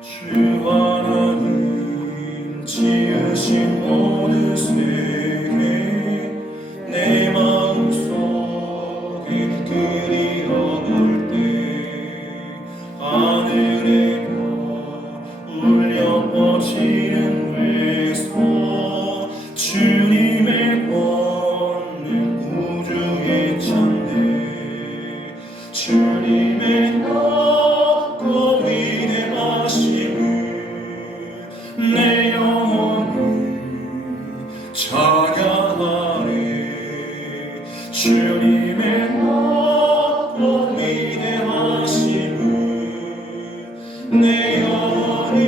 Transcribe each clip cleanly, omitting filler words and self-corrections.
주 하나님 지으신 모든 세계 내 마음속에 그리워볼 때 하늘의 별 울려 퍼지는 외소 주님의 권능 우주의 찬대 주님의 높고 위대하심을 내 영혼이 찬양하네 주님의 높고 위대하심을 내 영혼이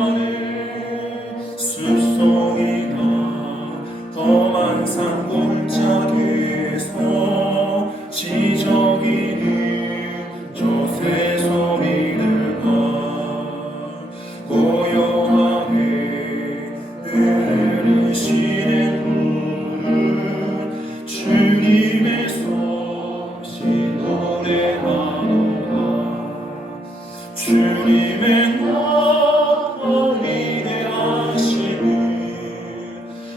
찬양하네 숲속이나 험한 산 골짜기에서 지저귀는 저 새소리들과 고요하게 흐르시는 물을 주님의 솜씨 노래하노라 주님의 높고 위대하심을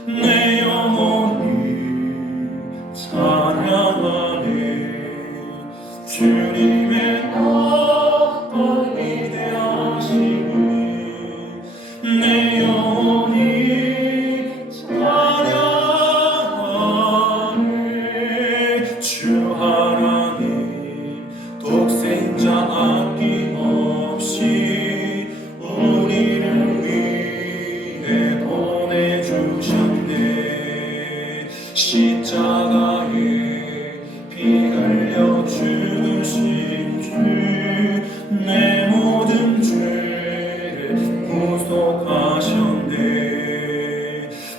내 영혼이 찬양하네 주님의 높고 위대하심을 내 영혼이 찬양하네 주 하나님 독생자 아낌없이 우리를 위해 보내주셨네 십자가에 피 흘려 죽으신 주 내 모든 죄를 구속하셨네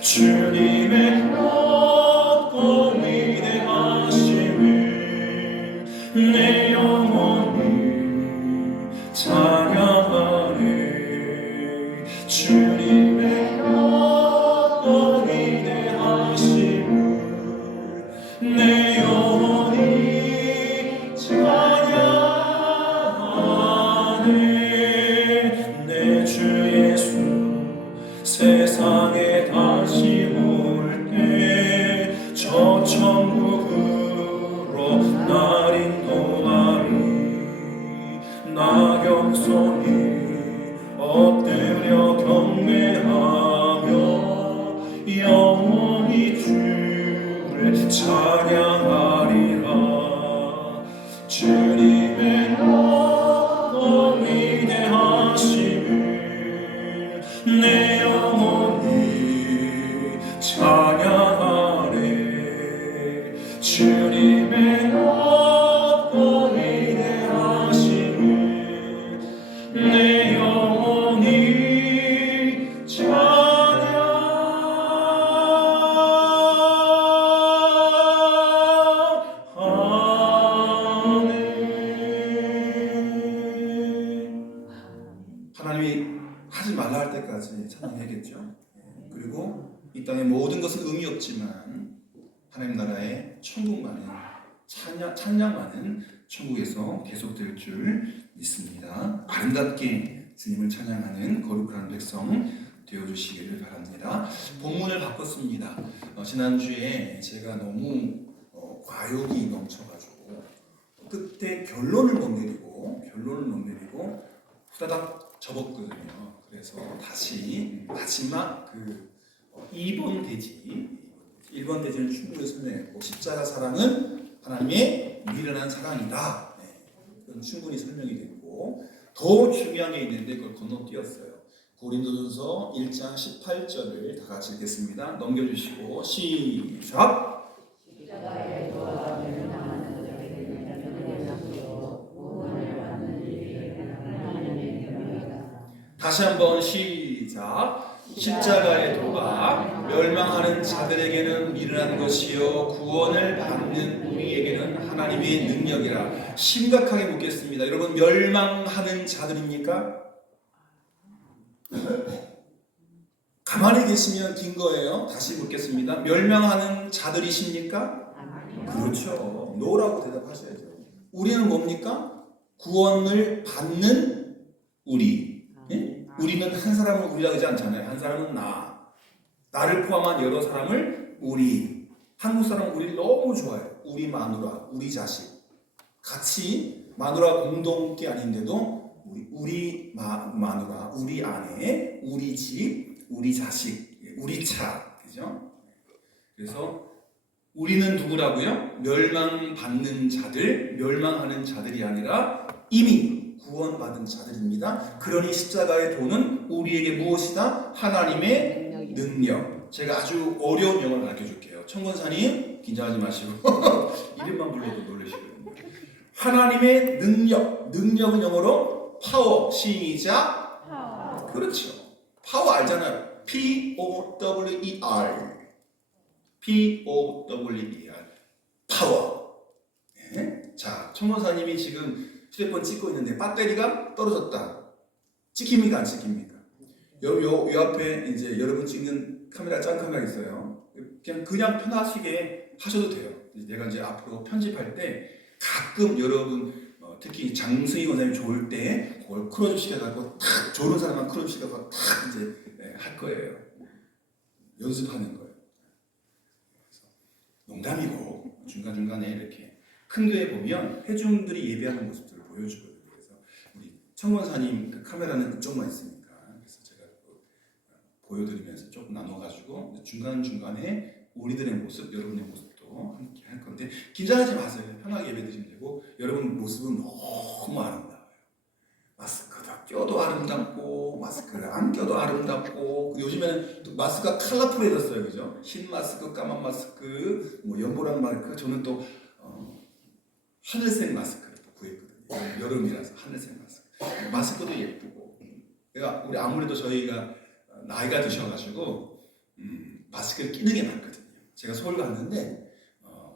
주님의 높고 위대하심을 내 영혼이 찬양하네 주님의 높고 위대하심을 내 영혼이 찬양하네 내 주 예수 세상에 다시 올 때 저 천국으로 날 인도하리 낙엽소리 엎드려 경배하며 영원히 주를 찬양하리라 주님의 높고 위대하심을 내 영혼이 찬양하네 주님의 높고 위대하심을 내 영혼이 찬양하네 하나님이 하지 말라 할 때까지 찬양해야겠죠. 그리고 이 땅의 모든 것은 의미 없지만 하나님 나라의 천국만은 찬양만은 천국에서 계속될 줄 믿습니다. 아름답게 주님을 찬양하는 거룩한 백성 되어주시기를 바랍니다. 본문을 바꿨습니다. 지난주에 제가 너무 과욕이 넘쳐가지고 끝에 결론을 못 내리고 후다닥 접었거든요. 그래서 다시 마지막 2번 대지를 충분히 설명했고 십자가 사랑은 하나님의 미련한 사랑이다. 그건 충분히 설명이 됐고 더 중요한 게 있는데 그걸 건너뛰었어요. 고린도전서 1장 18절을 다 같이 읽겠습니다. 넘겨주시고 시작. 다시 한번 시작. 십자가의 도가 멸망하는 자들에게는 미련한 것이요 구원을 받는 우리에게는 하나님의 능력이라. 심각하게 묻겠습니다. 여러분, 멸망하는 자들입니까? 가만히 계시면 긴 거예요. 다시 묻겠습니다. 멸망하는 자들이십니까? 그렇죠. 노라고 대답하셔야죠. 우리는 뭡니까? 구원을 받는 우리. 예? 우리는 한 사람을 우리라고 하지 않잖아요. 한 사람은 나를 포함한 여러 사람을 우리. 한국 사람은 우리를 너무 좋아해요. 우리 마누라, 우리 자식. 같이 마누라 공동체 아닌데도 우리 마누라, 우리 아내, 우리 집, 우리 자식, 우리 차. 그죠? 그래서 우리는 누구라고요? 멸망받는 자들, 멸망하는 자들이 아니라 이미 구원받은 자들입니다. 그러니 십자가의 도는 우리에게 무엇이다? 하나님의 능력. 제가 아주 어려운 영어를 가르쳐줄게요. 청권사님 긴장하지 마시고 이름만 불러도 놀라시거든요. 하나님의 능력은 영어로 파워. 시작. 그렇죠. 파워 알잖아요. P-O-W-E-R. P-O-W-E-R. 파워. 네? 자, 청권사님이 지금 휴대폰 찍고 있는데 배터리가 떨어졌다. 찍힙니까? 안 찍힙니까? 요 앞에 이제 여러분 찍는 카메라, 짠 카메라 있어요. 그냥 편하시게 하셔도 돼요. 내가 이제 앞으로 편집할 때 가끔 여러분 특히 장승희 원장님 좋을 때 그걸 크로즈 시켜갖고 탁 좋은 사람만 크로즈 시켜서 탁 이제 할 거예요. 연습하는 거예요. 농담이고 중간중간에 이렇게 큰 교회 보면 회중들이 예배하는 모습들을 보여주거든요. 그래서 우리 청권사님 그 카메라는 그쪽만 있으니까 그래서 제가 보여드리면서 조금 나눠가지고 중간중간에 우리들의 모습, 여러분의 모습도 함께 할 건데 긴장하지 마세요. 편하게 예배 드리면 되고 여러분 모습은 너무 아름다워요. 마스크도 껴도 아름답고 마스크를 안 껴도 아름답고 요즘에는 또 마스크가 컬러풀해졌어요. 그죠? 흰 마스크, 까만 마스크, 뭐 연보라 마스크. 저는 또 하늘색 마스크를 또 구했거든요. 여름이라서 하늘색 마스크. 마스크도 예쁘고. 그러니까 우리 아무래도 저희가 나이가 드셔가지고 마스크를 끼는 게 낫거든요. 제가 서울 갔는데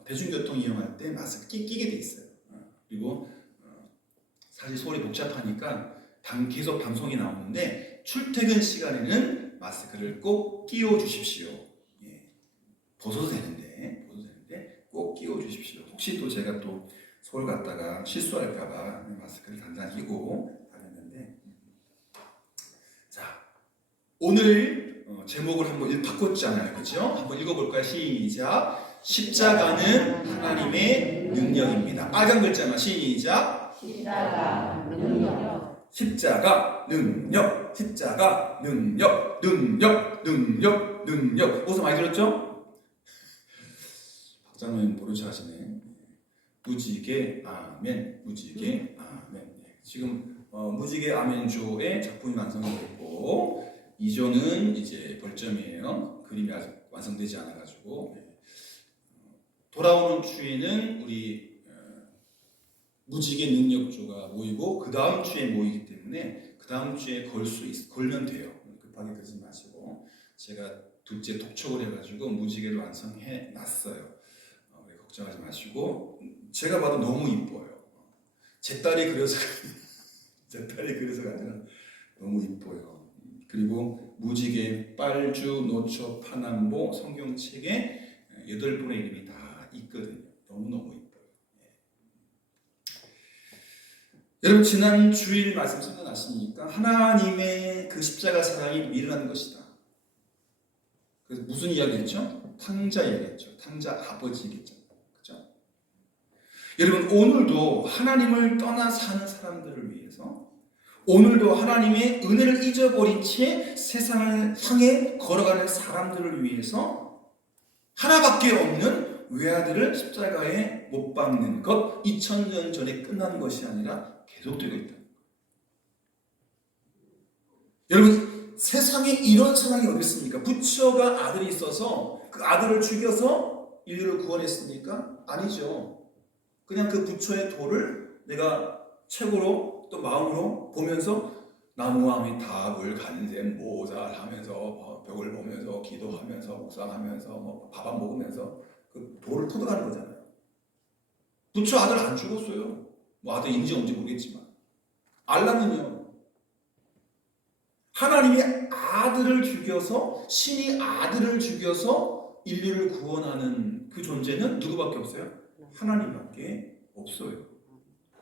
대중교통 이용할 때 마스크 끼게 돼 있어요. 그리고 사실 서울이 복잡하니까 계속 방송이 나오는데 출퇴근 시간에는 마스크를 꼭 끼워 주십시오. 예. 벗어도 되는데 꼭 끼워 주십시오. 혹시 또 제가 또 서울 갔다가 실수할까봐 마스크를 단단히 끼고 다녔는데 자 오늘 제목을 한번 바꿨잖아요. 그렇죠? 한번 읽어볼까요? 시작. 십자가는 하나님의 능력입니다. 빨간 글자만 시작. 십자가 능력. 십자가 능력. 십자가 능력. 능력. 어디서 많이 들었죠? 박장로님 모르시 하시네. 무지개 아멘. 무지개 아멘. 지금 무지개 아멘조의 작품이 완성이 됐고 2조는 이제 벌점이에요. 그림이 아직 완성되지 않아가지고 돌아오는 주에는 우리 무지개 능력조가 모이고 그 다음 주에 모이기 때문에 그 다음 주에 걸면 돼요. 급하게 그러지 마시고 제가 둘째 독촉을 해가지고 무지개를 완성해 놨어요. 걱정하지 마시고 제가 봐도 너무 이뻐요. 제 딸이 그려서가 아니라 너무 이뻐요. 그리고 무지개, 빨주, 노초, 파남보 성경책에 8분의 이름이 다 있거든요. 너무너무 이뻐요. 여러분 지난 주일 말씀 생각나십니까? 하나님의 그 십자가 사랑이 미련한 것이다. 그래서 무슨 이야기했죠? 탕자 이야기했죠. 탕자 아버지겠죠. 그렇죠? 여러분 오늘도 하나님을 떠나 사는 사람들을 위해서 오늘도 하나님의 은혜를 잊어버린 채 세상을 향해 걸어가는 사람들을 위해서 하나밖에 없는 외아들을 십자가에 못 박는 것 2000년 전에 끝난 것이 아니라 계속되고 있다. 여러분 세상에 이런 상황이 어디 있습니까? 부처가 아들이 있어서 그 아들을 죽여서 인류를 구원했습니까? 아니죠. 그냥 그 부처의 도를 내가 최고로 또 마음으로 보면서 나무함이 답을 간데 모자하면서 벽을 보면서 기도하면서 묵상하면서 밥 안 먹으면서 그 도를 터득하는 거잖아요. 부처 아들 안 죽었어요. 뭐 아들 인지 없는지 모르겠지만 알라는요. 하나님이 아들을 죽여서, 신이 아들을 죽여서 인류를 구원하는 그 존재는 누구밖에 없어요? 하나님밖에 없어요.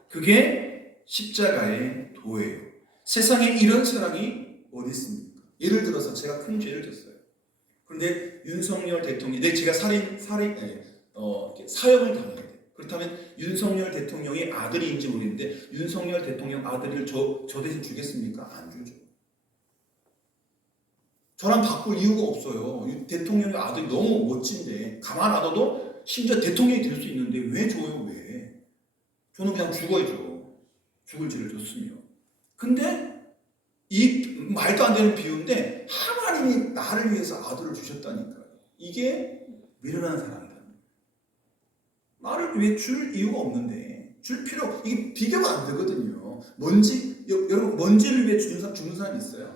그게 십자가의 도예요. 세상에 이런 사랑이 어디 있습니까? 예를 들어서 제가 큰 죄를 졌어요. 그런데 윤석열 대통령이, 제가 사형을 당해야 돼. 그렇다면 윤석열 대통령의 아들인지 모르겠는데 윤석열 대통령 아들을 저 대신 주겠습니까? 안 주죠. 저랑 바꿀 이유가 없어요. 대통령의 아들이 너무 멋진데 가만 놔둬도 심지어 대통령이 될 수 있는데 왜 줘요? 왜? 저는 그냥 죽어야죠. 죽을 죄를 졌으면. 근데 이 말도 안 되는 비유인데 하나님이 나를 위해서 아들을 주셨다니까요. 이게 미련한 사랑이다. 나를 왜 줄 이유가 없는데 줄 필요, 이게 비교가 안 되거든요. 여러분 먼지를 위해 죽는 사람이 있어요.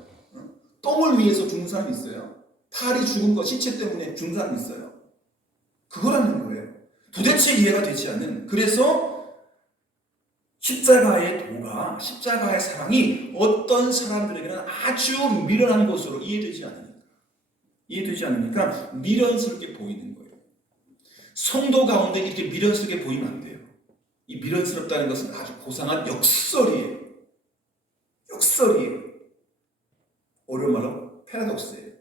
똥을 위해서 죽는 사람이 있어요. 탈이 죽은 거 시체 때문에 죽는 사람이 있어요. 그거라는 거예요. 도대체 이해가 되지 않는. 그래서 십자가의 도가, 십자가의 사랑이 어떤 사람들에게는 아주 미련한 것으로 이해되지 않으니까 미련스럽게 보이는 거예요. 성도 가운데 이렇게 미련스럽게 보이면 안 돼요. 이 미련스럽다는 것은 아주 고상한 역설이에요. 어려운 말로 패러독스예요.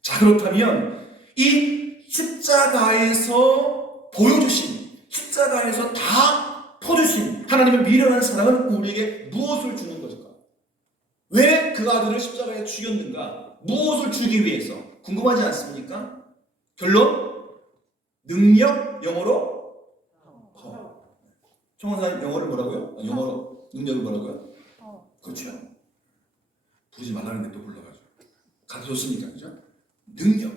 자, 그렇다면 이 십자가에서 보여주신, 십자가에서 다 퍼주신 하나님의 미련한 사랑은 우리에게 무엇을 주는 것일까? 왜 그 아들을 십자가에 죽였는가? 무엇을 주기 위해서? 궁금하지 않습니까? 결론? 능력, 영어로 파워. 청원사님 영어를 뭐라고요? 영어로 능력을 뭐라고요? 그렇죠. 부르지 말라는데 또 불러가지고 가르쳤으니까, 그죠? 능력,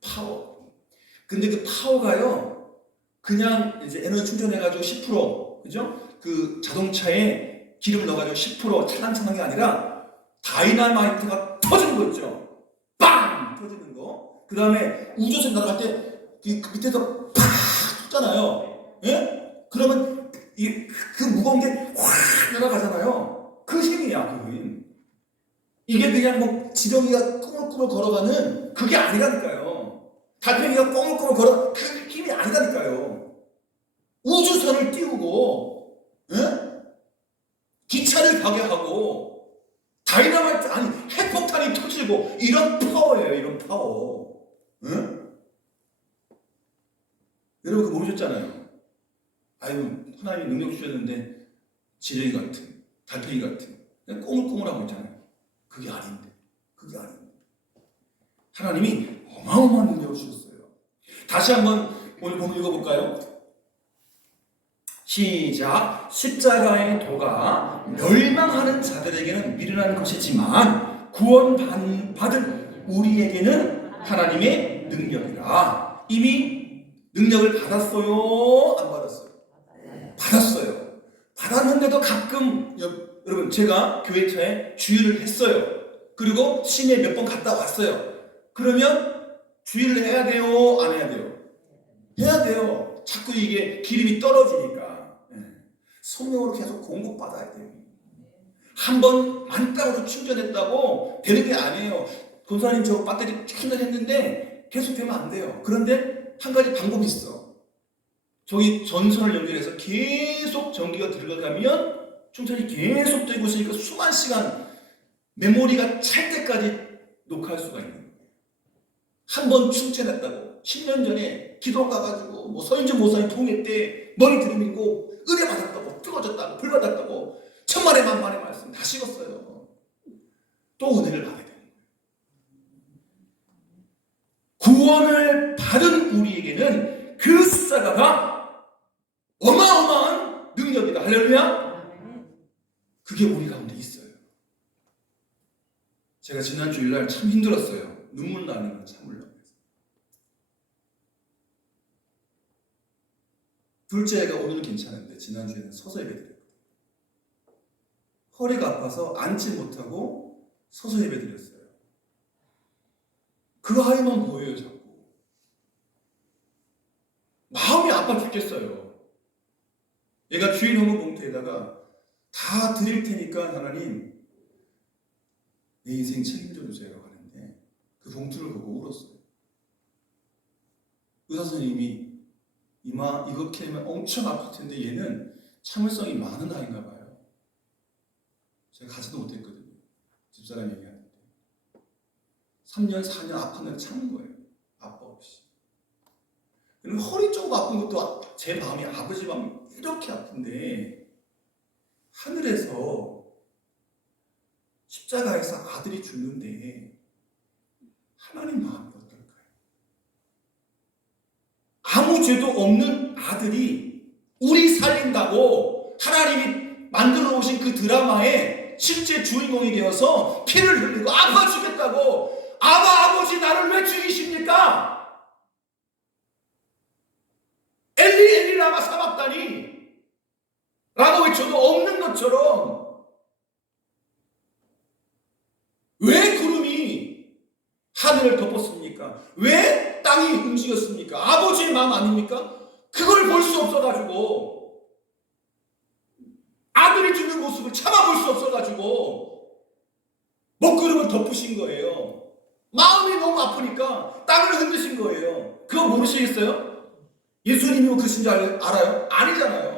파워. 근데 그 파워가요, 그냥 이제 에너지 충전해가지고 10%, 그죠? 그 자동차에 기름 넣어가지고 10% 찰랑찰랑한 게 아니라 다이나마이트가 터지는 거 있죠? 빵! 터지는 거. 그 다음에 우주선 날아갈 때 그 밑에서 팍! 터잖아요. 예? 그러면 그 무거운 게 확 날아가잖아요. 그 힘이야, 그 힘. 이게 그냥 뭐 지렁이가 꾸물꾸물 걸어가는 그게 아니라니까요. 달팽이가 꾸물꾸물 걸어, 그 힘이 아니라니까요. 우주선을 띄우고, 예? 기차를 가게 하고, 다이너마이트, 아니 핵폭탄이 터지고, 이런 파워예요. 이런 파워. 예? 여러분 그거 모르셨잖아요. 아유, 하나님이 능력 주셨는데 지렁이 같은, 달팽이 같은, 그냥 꾸물꾸물하고 있잖아요. 그게 아닌데. 하나님이 어마어마한 능력을 주셨어요. 다시 한번 오늘 본문 읽어볼까요? 시작. 십자가의 도가 멸망하는 자들에게는 미련한 것이지만 구원받을 우리에게는 하나님의 능력이라. 이미 능력을 받았어요? 안 받았어요? 받았어요. 받았는데도 가끔, 여러분 제가 교회차에 주일을 했어요. 그리고 시내에 몇 번 갔다 왔어요. 그러면 주일을 해야 돼요? 안 해야 돼요? 해야 돼요. 자꾸 이게 기름이 떨어지니까. 성령으로 계속 공급받아야 돼요. 한 번 만땅으로 충전했다고 되는 게 아니에요. 권사님 저 배터리 충전했는데 계속 되면 안 돼요. 그런데 한 가지 방법이 있어. 저기 전선을 연결해서 계속 전기가 들어가면 충전이 계속 되고 있으니까 수만 시간 메모리가 찰 때까지 녹화할 수가 있는 거예요. 한 번 충전했다고 10년 전에 기도 가가지고 뭐 서인주 모사님 통회 때 머리 들이밀고 은혜 받았다고, 뜨거워졌다고, 불 받았다고, 천만의 만만의 말씀 다 식었어요. 또 은혜를 받아야 돼요. 구원을 받은 우리에게는 그 십자가가 어마어마한 능력이다. 할렐루야. 그게 우리 가운데 있어요. 제가 지난 주일날 참 힘들었어요. 눈물 나는 걸 참으려고 해서. 둘째 애가 오늘은 괜찮은데 지난주에는 서서 예배드렸거든요. 허리가 아파서 앉지 못하고 서서 예배드렸어요. 그 아이만 보여요, 자꾸. 마음이 아파 죽겠어요. 얘가 주일 헌금 봉투에다가 다 드릴 테니까 하나님 내 인생 책임져 주세요 하는데 그 봉투를 보고 울었어요. 의사 선생님이 이마 이렇게 하면 엄청 아플 텐데 얘는 참을성이 많은 아이인가 봐요. 제가 가지도 못했거든요. 집사람 얘기하는데 3년 4년 아팠는데 참은 거예요. 아빠 없이. 그리고 허리 쪽 아픈 것도 제 마음이 아버지 마음이 이렇게 아픈데 하늘에서 십자가에서 아들이 죽는데 하나님 마음이 어떨까요? 아무 죄도 없는 아들이 우리 살린다고 하나님이 만들어 놓으신 그 드라마의 실제 주인공이 되어서 피를 흘리고 아파 죽겠다고 아버지 나를 왜 죽이십니까? 엘리 엘리 라마 사박다니 라고 외쳐도 없는 것처럼 왜 구름이 하늘을 덮었습니까? 왜 땅이 움직였습니까? 아버지의 마음 아닙니까? 그걸 볼 수 없어가지고 아들이 죽는 모습을 참아볼 수 없어가지고 먹구름을 덮으신 거예요. 마음이 너무 아프니까 땅을 흔드신 거예요. 그거 모르시겠어요? 예수님이 그러신 줄 알아요? 아니잖아요.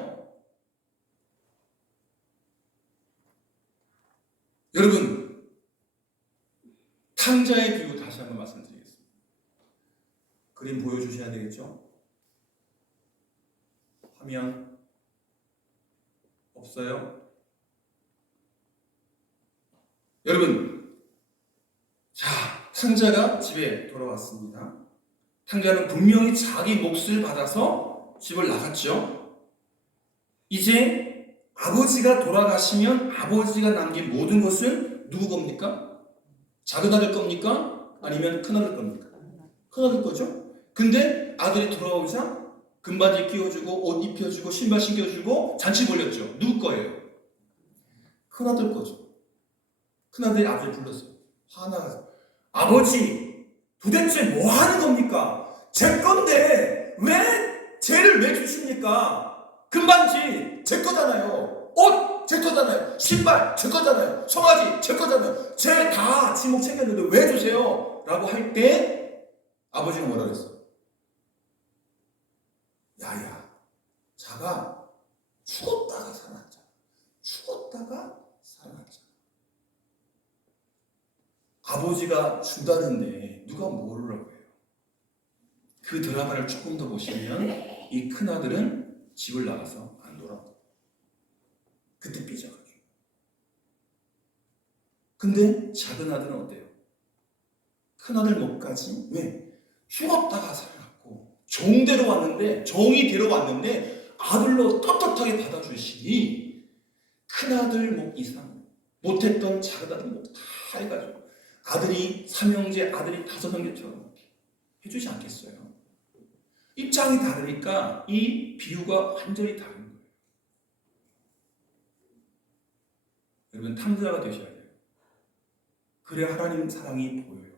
여러분, 탕자의 비유 다시 한번 말씀드리겠습니다. 그림 보여주셔야 되겠죠? 화면 없어요? 여러분, 자, 탕자가 집에 돌아왔습니다. 탕자는 분명히 자기 몫을 받아서 집을 나갔죠. 이제 아버지가 돌아가시면 아버지가 남긴 모든 것은 누구 겁니까? 작은 아들 겁니까? 아니면 큰 아들 겁니까? 큰 아들 거죠. 근데 아들이 돌아오자 금바지 끼워주고 옷 입혀주고 신발 신겨주고 잔치 벌렸죠. 누구 거예요? 큰 아들 거죠. 큰 아들이 아버지를 불렀어요. 화나서 아버지 도대체 뭐 하는 겁니까? 제 건데 왜 쟤를 왜 주십니까? 금반지 제 거잖아요. 옷 제 거잖아요. 신발 제 거잖아요. 송아지 제 거잖아요. 쟤 다 지목 챙겼는데 왜 주세요? 라고 할 때 아버지가 뭐라 그랬어? 야야, 자가 죽었다가 살아났잖아. 죽었다가 살아났잖아. 아버지가 준다는데 누가 모르라고 해요. 그 드라마를 조금 더 보시면 이 큰아들은 집을 나가서 안 돌아오고 그때 삐져가지고. 근데 작은 아들은 어때요? 큰아들 몫까지 왜? 죽었다가 살아났고 종대로 왔는데 정이 데려왔는데 아들로 떳떳하게 받아주시니 큰아들 몫 이상 못했던 작은 아들 몫 다 해가지고 아들이 삼형제, 아들이 다섯 형제처럼 해주지 않겠어요? 입장이 다르니까 이 비유가 완전히 다른 거예요. 여러분, 탕자가 되셔야 돼요. 그래야 하나님 사랑이 보여요.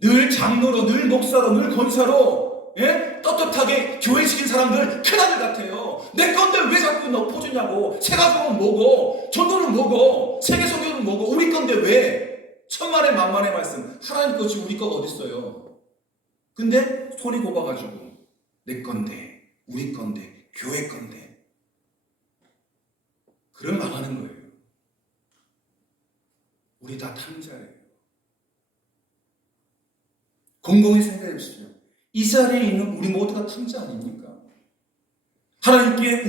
늘 장로로, 늘 목사로, 늘 권사로 떳떳하게 교회 시킨 사람들 큰아들 같아요. 내 건데 왜 자꾸 너 퍼주냐고. 세가족은 뭐고, 전도는 뭐고, 세계성경은 뭐고, 우리 건데 왜? 천만의 만만의 말씀. 하나님 것이 우리 거가 어딨어요. 근데 손이 곱아가지고 내 건데, 우리 건데, 교회 건데. 그럼 망하는 거예요. 우리 다 탕자예요. 곰곰이 생각해 보십시오. 이 자리에 있는 우리 모두가 탕자 아닙니까? 하나님께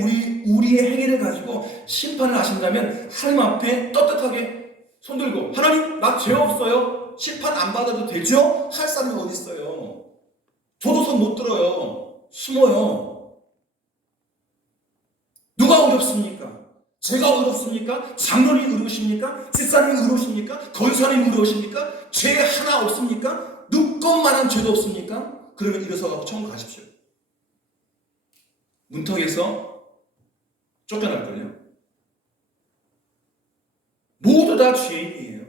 우리의 행위를 가지고 심판을 하신다면 하나님 앞에 떳떳하게 손들고 하나님 나 죄 없어요. 심판 안 받아도 되죠? 할 사람이 어디 있어요? 저도 손 못 들어요. 숨어요. 누가 어렵습니까? 제가 어렵습니까? 장로님이 어려우십니까? 집사님이 어려우십니까? 권사님이 어려우십니까? 죄 하나 없습니까? 눈꽃만한 죄도 없습니까? 그러면 일어서가고 천국 가십시오. 문턱에서 쫓겨날걸요? 모두 다 죄인이에요.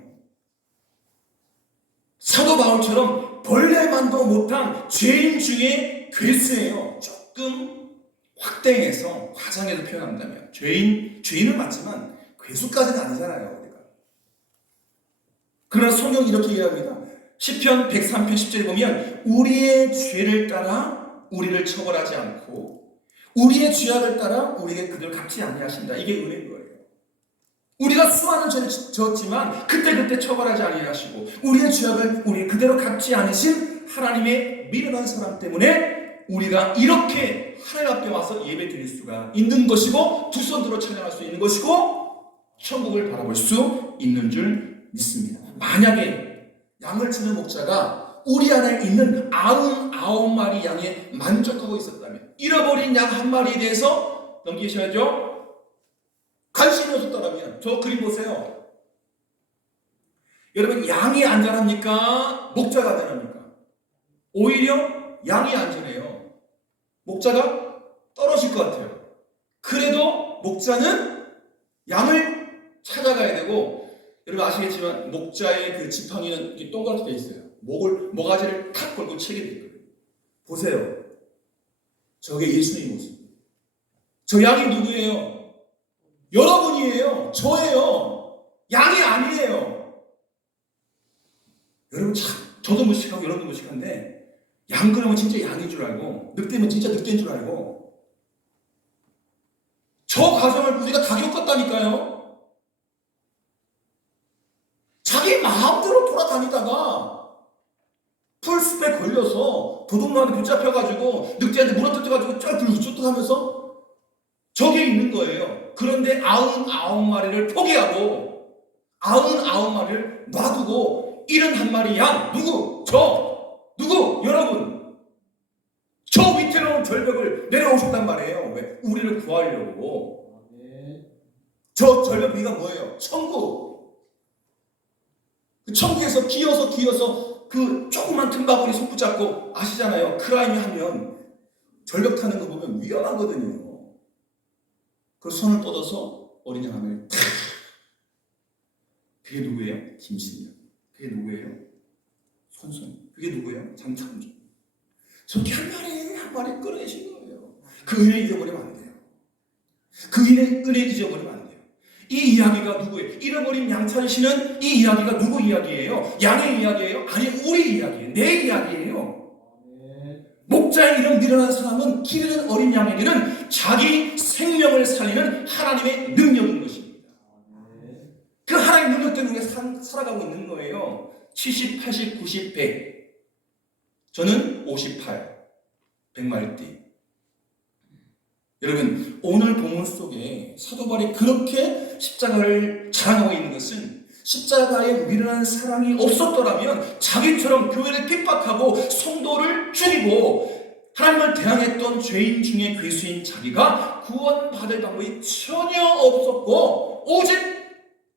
사도 바울처럼 벌레만도 못한 죄인 중에 괴수예요. 조금 확대해서 화장해서 표현한다면 죄인은 맞지만 괴수까지는 아니잖아요. 우리가. 그러나 성경이 이렇게 이야기합니다. 시편 103편 10절에 보면 우리의 죄를 따라 우리를 처벌하지 않고 우리의 죄악을 따라 우리에게 그들을 갚지 아니하신다. 이게 은혜인 거예요. 우리가 수많은 죄를 지었지만 그때그때 처벌하지 아니하시고 우리의 죄악을 우리 그대로 갚지 않으신 하나님의 미련한 사랑 때문에 우리가 이렇게 하나님 앞에 와서 예배 드릴 수가 있는 것이고 두 손 들어 찬양할 수 있는 것이고 천국을 바라볼 수 있는 줄 믿습니다. 만약에 양을 치는 목자가 우리 안에 있는 99마리 양에 만족하고 있었다면 잃어버린 양 한 마리에 대해서 넘기셔야죠. 관심이 없었다면 저 그림 보세요. 여러분 양이 안전합니까? 목자가 안전합니까? 오히려 양이 안전해요. 목자가 떨어질 것 같아요. 그래도 목자는 양을 찾아가야 되고 여러분 아시겠지만 목자의 그 지팡이는 이렇게 동그랗게 돼 있어요. 모가지를 탁 걸고 치게 돼 있거든요. 보세요. 저게 예수님의 모습. 저 양이 누구예요? 여러분이에요. 저예요. 양이 아니에요. 여러분 참 저도 무식하고 여러분도 무식한데 양 그러면 진짜 양인 줄 알고 늑대면 진짜 늑대인 줄 알고 저 과정을 우리가 다 겪었다니까요. 자기 마음대로 돌아다니다가 풀숲에 걸려서 도둑놈한테 붙잡혀가지고 늑대한테 물어뜯겨가지고 쫓아가면서 저게 있는 거예요. 그런데 99마리를 포기하고 99마리를 놔두고 71마리 양 누구? 누구? 여러분 저 위태로운 절벽을 내려오셨단 말이에요. 왜? 우리를 구하려고. 저 절벽 위가 뭐예요? 천국. 그 천국에서 기어서 그 조그만 틈바구니 손 붙잡고 아시잖아요. 클라이밍 하면 절벽 타는 거 보면 위험하거든요. 그 손을 뻗어서 어린 양 하면 탁. 그게 누구예요? 김신영. 그게 누구예요? 손손. 그게 누구예요? 장창조. 저렇게 한 마리 끌어내신 거예요. 그 은혜 잊어버리면 안 돼요. 그 은혜 잊어버리면 안 돼요. 이 이야기가 누구예요? 잃어버린 양 찾으시는 이 이야기가 누구 이야기예요? 양의 이야기예요? 아니 우리 이야기예요. 내 이야기예요. 목자의 이름 미련한 사람은 기르는 어린 양에게는 자기 생명을 살리는 하나님의 능력인 것입니다. 그 하나님의 능력 때문에 우리가 살아가고 있는 거예요. 70, 80, 90, 100. 저는 58. 100마리띠. 여러분 오늘 본문 속에 사도 바울이 그렇게 십자가를 자랑하고 있는 것은 십자가에 미련한 사랑이 없었더라면 자기처럼 교회를 핍박하고 성도를 죽이고 하나님을 대항했던 죄인 중에 괴수인 자기가 구원받을 방법이 전혀 없었고 오직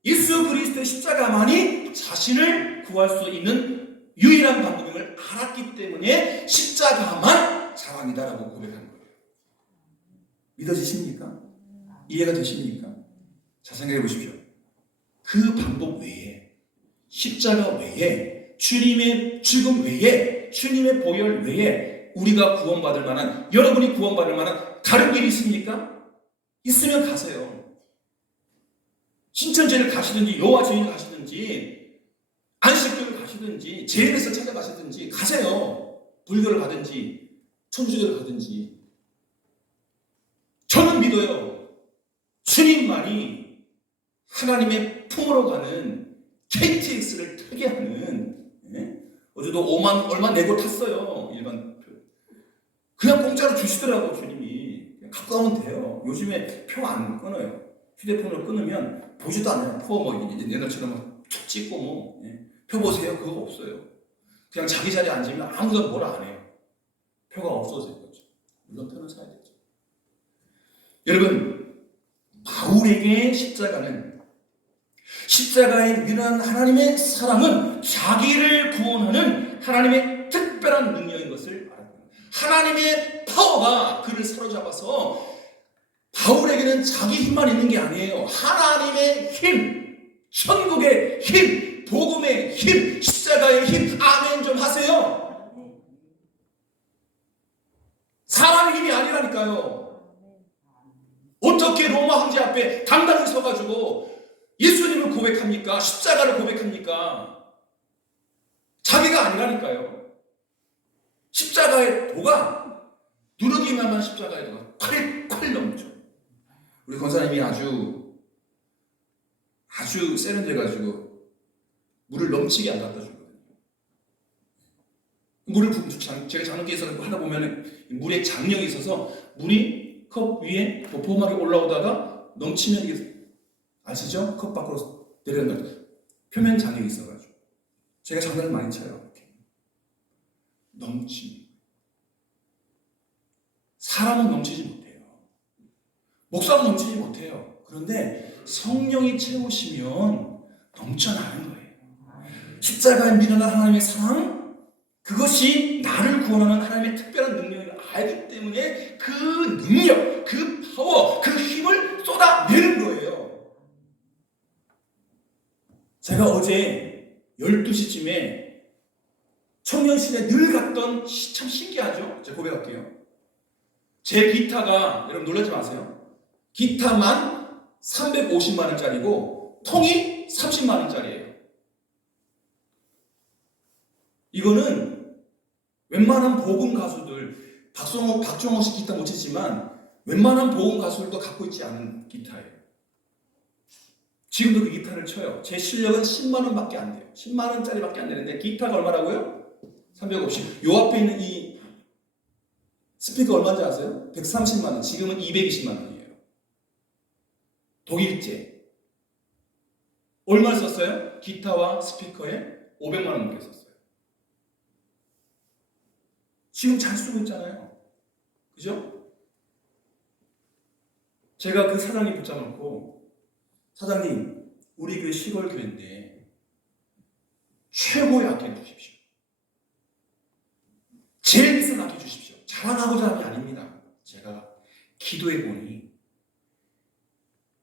예수 그리스도의 십자가만이 자신을 구할 수 있는 유일한 방법임을 알았기 때문에 십자가만 자랑이다라고 고백한 거예요. 믿어지십니까? 이해가 되십니까? 자 생각해 보십시오. 그 방법 외에 십자가 외에 주님의 죽음 외에 주님의 보혈 외에 우리가 구원받을 만한 여러분이 구원받을 만한 다른 길이 있습니까? 있으면 가세요. 신천지를 가시든지 여호와 증인을 가시든지 안식교를 가시든지 제일에서 찾아가시든지 가세요. 불교를 가든지 천주교를 가든지. 저는 믿어요. 주님만이 하나님의 품으로 가는 KTX를 타게 하는, 어제도 5만 얼마 내고 탔어요. 일반 표. 그냥 공짜로 주시더라고 주님이. 그냥 갖고 가면 돼요. 요즘에 표 안 끊어요. 휴대폰을 끊으면 보지도 않아요. 표 뭐 옛날처럼 툭 찍고 뭐 표 보세요. 그거 없어요. 그냥 자기 자리에 앉으면 아무도 뭐라 안 해요. 표가 없어져요. 물론 표는 사야 되죠. 여러분 바울에게 십자가에 미련한 하나님의 사랑은 자기를 구원하는 하나님의 특별한 능력인 것을 알았고 하나님의 파워가 그를 사로잡아서 바울에게는 자기 힘만 있는 게 아니에요. 하나님의 힘, 천국의 힘, 복음의 힘, 십자가의 힘. 아멘 좀 하세요. 사람의 힘이 아니라니까요. 어떻게 로마 황제 앞에 당당히 서가지고 예수님을 고백합니까? 십자가를 고백합니까? 가시가 아니라니까요. 십자가의 도가, 누르기만 한 십자가의 도가 콸콸 넘쳐. 우리 권사님이 아주 세련돼가지고 물을 넘치게 안 갖다 주거든요. 물을 제가 장로교에서 하다 보면 물에 장력이 있어서 물이 컵 위에 도톰하게 올라오다가 넘치면 이게 아시죠? 컵 밖으로 내려간다. 표면 장력이 있어가지고 제가 장난을 많이 쳐요. 이렇게 넘치. 사람은 넘치지 못해요. 목사는 넘치지 못해요. 그런데 성령이 채우시면 넘쳐나는 거예요. 십자가에 미련한 하나님의 사랑, 그것이 나를 구원하는 하나님의 특별한 능력을 알기 때문에 그 능력, 그 파워, 그 힘을 쏟아내는 거예요. 제가 어제 12시쯤에 청년시대 늘 갔던, 참 신기하죠? 제가 고백할게요. 제 기타가, 여러분 놀라지 마세요. 기타만 350만 원짜리고 통이 30만 원짜리예요. 이거는 웬만한 복음 가수들, 박종호 씨 기타 못 치지만 웬만한 복음 가수들도 갖고 있지 않은 기타예요. 지금도 그 기타를 쳐요. 제 실력은 10만 원밖에 안 돼요. 10만 원짜리밖에 안 되는데 기타가 얼마라고요? 350. 요 앞에 있는 이 스피커 얼마인지 아세요? 130만 원. 지금은 220만 원이에요. 독일제. 얼마를 썼어요? 기타와 스피커에 500만 원 넘게 썼어요. 지금 잘 쓰고 있잖아요. 그죠? 제가 그 사장님 붙잡아놓고, 사장님, 우리 교회 시골 교회인데 최고의 악기를 주십시오. 제일 비싼 악기 주십시오. 자랑하고자 하는 게 아닙니다. 제가 기도해 보니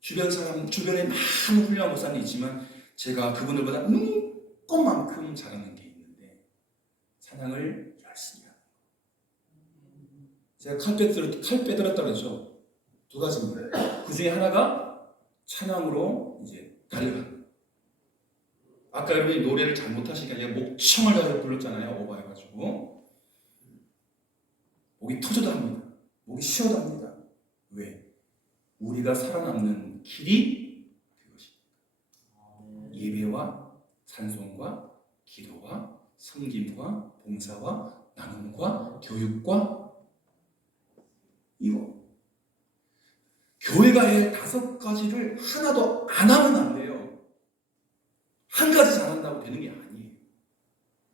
주변에 많은 훌륭한 목사님이 있지만 제가 그분들보다 눈꼽만큼 잘하는 게 있는데 찬양을 열심히 합니다. 제가 칼 빼들었다 그랬죠. 두 가지입니다. 그 중에 하나가 찬양으로 이제 달려갑니다. 아까 여러분이 노래를 잘 못하시니까 제가 목청을 가지고 불렀잖아요. 오버해가지고 목이 터져도 합니다. 목이 쉬어도 합니다. 왜? 우리가 살아남는 길이 그것입니다. 예배와 찬송과 기도와 섬김과 봉사와 나눔과 교육과 이거. 교회가 해 5가지를 하나도 안 하면 안 돼요. 한 가지 잘한다고 되는 게 아니에요.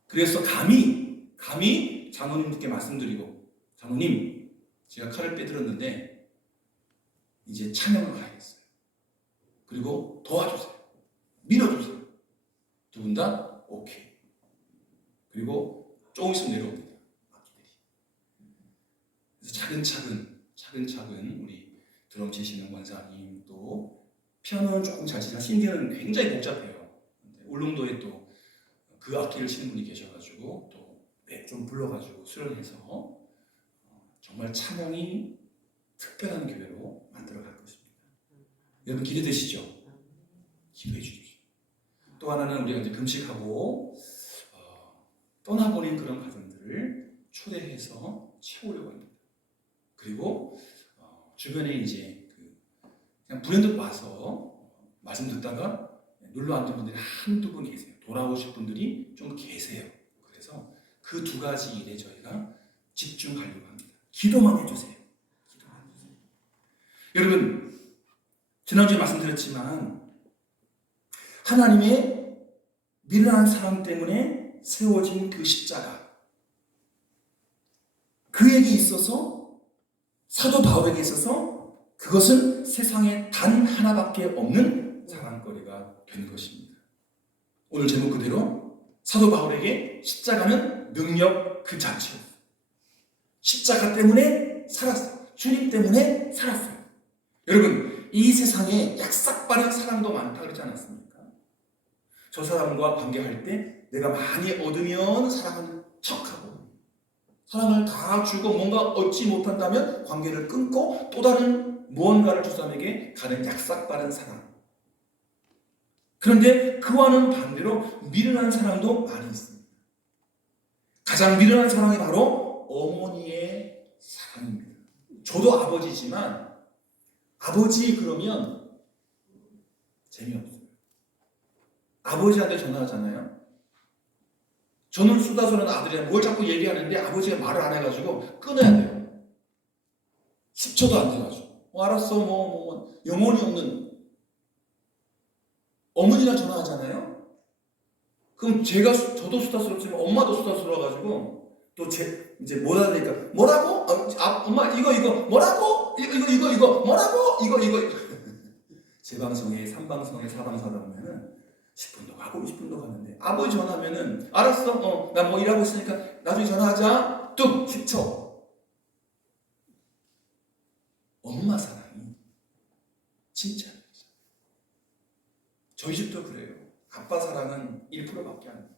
그래서 감히 장로님께 말씀드리고, 장로님, 제가 칼을 빼들었는데 이제 찬양을 가야겠어요. 그리고 도와주세요. 밀어주세요. 두 분 다 오케이. 그리고 조금 있으면 내려옵니다. 악기들이. 그래서 차근차근 우리 드럼 치시는 권사님, 또 피아노는 조금 잘 치지만 신기는 굉장히 복잡해요. 울릉도에 또 그 악기를 치는 분이 계셔가지고 또 좀 불러가지고 수련해서 정말 찬양이 특별한 교회로 만들어갈 것입니다. 여러분 기대되시죠? 기도해 주십시오. 또 하나는 우리가 이제 금식하고 떠나버린 그런 가정들을 초대해서 채우려고 합니다. 그리고 주변에 이제 그냥 불현듯 와서 말씀 듣다가 눌러 앉은 분들이 한두 분 계세요. 돌아오실 분들이 좀 계세요. 그래서 그 두 가지 일에 저희가 집중하려고 합니다. 기도만 해주세요. 기도만 해주세요. 여러분, 지난주에 말씀드렸지만 하나님의 미련한 사랑 때문에 세워진 그 십자가, 그에게 있어서, 사도 바울에게 있어서 그것은 세상에 단 하나밖에 없는 자랑거리가 된 것입니다. 오늘 제목 그대로 사도 바울에게 십자가는 능력 그 자체였어요. 십자가 때문에 살았어요. 주님 때문에 살았어요. 여러분, 이 세상에 약삭빠른 사랑도 많다 그러지 않았습니까? 저 사람과 관계할 때 내가 많이 얻으면 사랑하는 척하고, 사랑을 다 주고 뭔가 얻지 못한다면 관계를 끊고 또 다른 무언가를 주 사람에게 가는 약삭빠른 사랑. 그런데 그와는 반대로 미련한 사랑도 많이 있습니다. 가장 미련한 사랑이 바로 어머니의 사랑입니다. 저도 아버지지만 아버지 그러면 재미없어요. 아버지한테 전화하잖아요. 저는 수다스러운 아들이랑 뭘 자꾸 얘기하는데 아버지가 말을 안 해가지고 끊어야 돼요. 10초도 안 돼가지고. 알았어, 영혼이 없는. 어머니랑 전화하잖아요. 그럼 저도 수다스럽지만 엄마도 수다스러워가지고 또 이제 못 알아듣니까 뭐라고? 엄마 이거 뭐라고? 이거 뭐라고? 이거 제 방송에 3방송에 4방송 하다 보면은 10분도 가고 20분도 가는데 아버지 전화하면은 알았어, 나 뭐 일하고 있으니까 나중에 전화하자. 뚝 10초. 엄마 사랑이 진짜 저희 집도 그래요. 아빠 사랑은 1%밖에 안 돼요.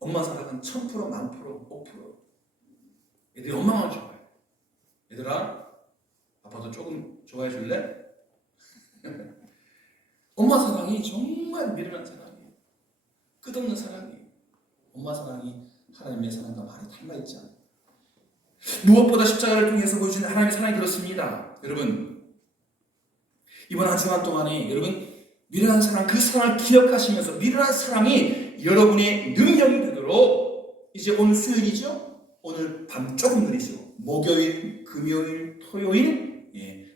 엄마 사랑은 1000%, 1000%, 5%. 애들이 엄마만 좋아해요. 얘들아, 아빠도 조금 좋아해 줄래? 엄마 사랑이 정말 미련한 사랑이에요. 끝없는 사랑이에요. 엄마 사랑이 하나님의 사랑과 많이 닮아있지 않아요. 무엇보다 십자가를 통해서 보여주는 하나님의 사랑이 그렇습니다. 여러분, 이번 한 주간 동안에 여러분 미련한 사랑, 그 사랑을 기억하시면서 미련한 사랑이 여러분의 능력이 되도록 이제 오늘 수요일이죠? 오늘 밤 조금 느리시고 목요일, 금요일, 토요일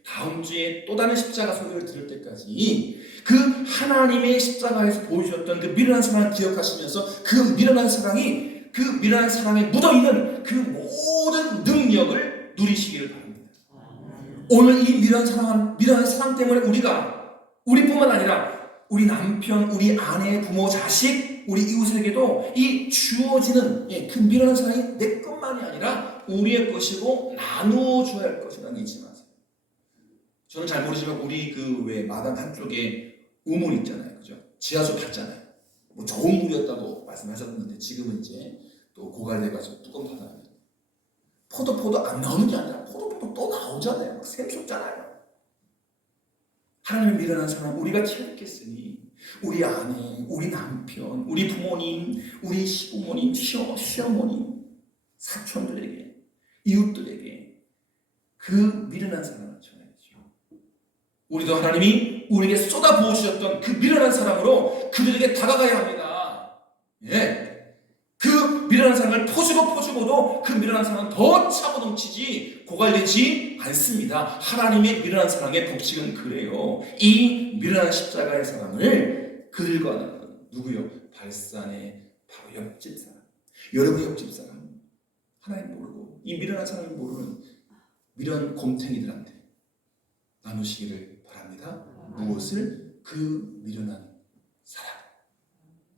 다음 주에 또 다른 십자가 소리를 들을 때까지 그 하나님의 십자가에서 보여주셨던 그 미련한 사랑을 기억하시면서 그 미련한 사랑에 묻어있는 그 모든 능력을 누리시기를 바랍니다. 오늘 이 미련한 사랑 때문에 우리뿐만 아니라 우리 남편, 우리 아내, 부모, 자식, 우리 이웃에게도 이 주어지는 그 미련한 사랑이 내 것만이 아니라 우리의 것이고 나누어 줘야 할 것이라는 거 잊지 마세요. 저는 잘 모르지만 우리 왜 마당 한쪽에 우물 있잖아요. 그죠? 지하수 팠잖아요. 뭐 좋은 물이었다고 말씀하셨는데 지금은 이제 또 고갈돼가지고 뚜껑 닫아요. 포도 안 나오는 게 아니라 포도 또 나오잖아요. 막 샘솟잖아요. 하나님의 미련한 사람 우리가 취했겠으니 우리 아내, 우리 남편, 우리 부모님, 우리 시부모님, 시어머님, 사촌들에게, 이웃들에게 그 미련한 사랑을 전해야죠. 우리도 하나님이 우리에게 쏟아부으셨던 그 미련한 사랑으로 그들에게 다가가야 합니다. 그 미련한 사랑을 퍼주고도 그 미련한 사랑은 더 차고 넘치지 고갈되지 않습니다. 하나님의 미련한 사랑의 법칙은 그래요. 이 미련한 십자가의 사랑을 그들과 나누는 누구요? 발산의 바로 옆집 사람. 여러분의 옆집 사람. 하나님 모르고 이 미련한 사랑을 모르는 미련 곰탱이들한테 나누시기를 바랍니다. 무엇을? 그 미련한 사랑.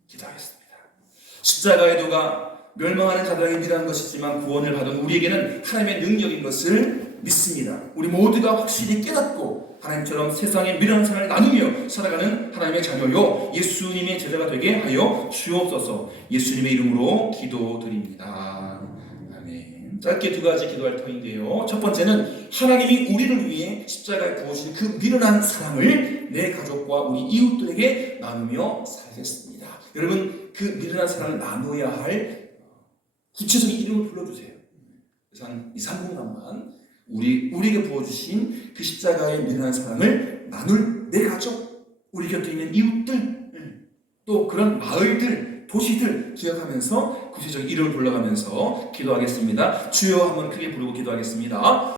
기도하겠습니다. 십자가의 도가 멸망하는 자들에게 미련한 것이지만 구원을 받은 우리에게는 하나님의 능력인 것을 믿습니다. 우리 모두가 확실히 깨닫고 하나님처럼 세상의 미련한 사랑을 나누며 살아가는 하나님의 자녀요 예수님의 제자가 되게 하여 주옵소서. 예수님의 이름으로 기도드립니다. 아멘. 짧게 두 가지 기도할 터인데요. 첫 번째는 하나님이 우리를 위해 십자가에 부으신 그 미련한 사랑을 내 가족과 우리 이웃들에게 나누며 살겠습니다. 여러분 그 미련한 사랑을 나누어야 할 구체적인 이름을 불러주세요. 그래서 한 2, 3분간만 우리에게 부어주신 그 십자가의 미련한 사랑을 나눌 내 가족, 우리 곁에 있는 이웃들, 또 그런 마을들, 도시들 기억하면서 구체적인 이름을 불러가면서 기도하겠습니다. 주여 한번 크게 부르고 기도하겠습니다.